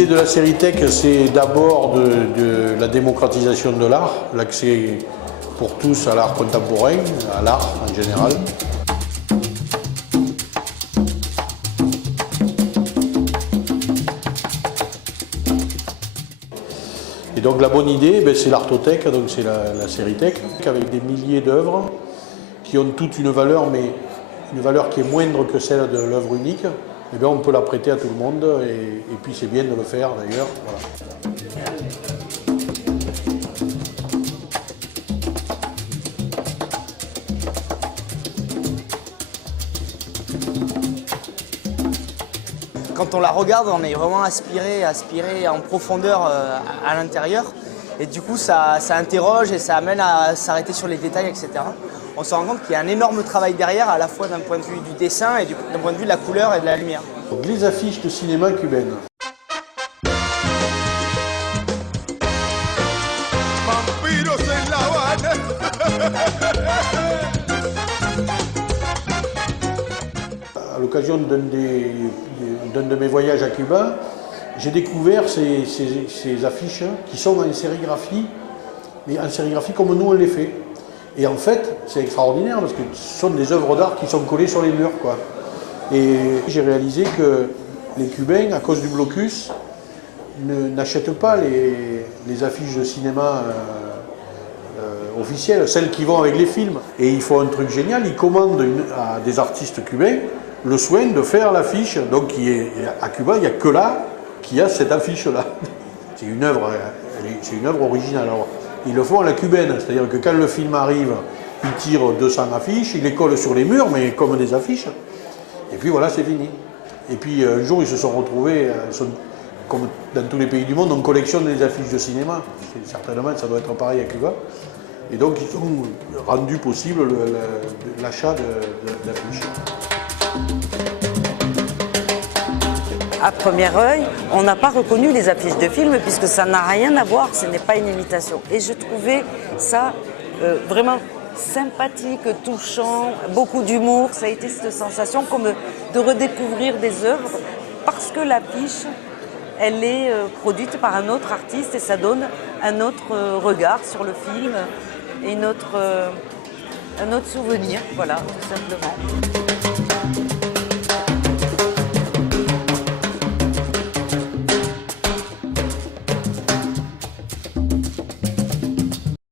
L'idée de la Série-Tech, c'est d'abord de la démocratisation de l'art, l'accès pour tous à l'art contemporain, à l'art en général. Et donc la bonne idée, c'est l'Artothèque, donc c'est la Série-Tech, avec des milliers d'œuvres qui ont toutes une valeur, mais une valeur qui est moindre que celle de l'œuvre unique. Et bien on peut la prêter à tout le monde, et puis c'est bien de le faire d'ailleurs. Voilà. Quand on la regarde, on est vraiment aspiré en profondeur à l'intérieur. Et du coup, ça interroge et ça amène à s'arrêter sur les détails, etc. On se rend compte qu'il y a un énorme travail derrière, à la fois d'un point de vue du dessin et d'un point de vue de la couleur et de la lumière. Donc, les affiches de cinéma cubaines. À l'occasion d'un de mes voyages à Cuba, j'ai découvert ces affiches qui sont en sérigraphie, mais en sérigraphie comme nous on les fait. Et en fait, c'est extraordinaire parce que ce sont des œuvres d'art qui sont collées sur les murs, quoi. Et j'ai réalisé que les Cubains, à cause du blocus, n'achètent pas les affiches de cinéma officielles, celles qui vont avec les films. Et ils font un truc génial, ils commandent à des artistes cubains le soin de faire l'affiche. Donc à Cuba, il n'y a que là qui a cette affiche-là. C'est une œuvre originale. Alors, ils le font à la cubaine, c'est-à-dire que quand le film arrive, ils tirent 200 affiches, ils les collent sur les murs, mais comme des affiches. Et puis voilà, c'est fini. Et puis un jour, ils se sont retrouvés, comme dans tous les pays du monde, on collectionne les affiches de cinéma. Certainement, ça doit être pareil à Cuba. Et donc, ils ont rendu possible l'achat d'affiches. À premier œil, on n'a pas reconnu les affiches de films puisque ça n'a rien à voir, ce n'est pas une imitation. Et je trouvais ça vraiment sympathique, touchant, beaucoup d'humour. Ça a été cette sensation comme de redécouvrir des œuvres parce que l'affiche, elle est produite par un autre artiste et ça donne un autre regard sur le film et un autre souvenir, voilà, tout simplement.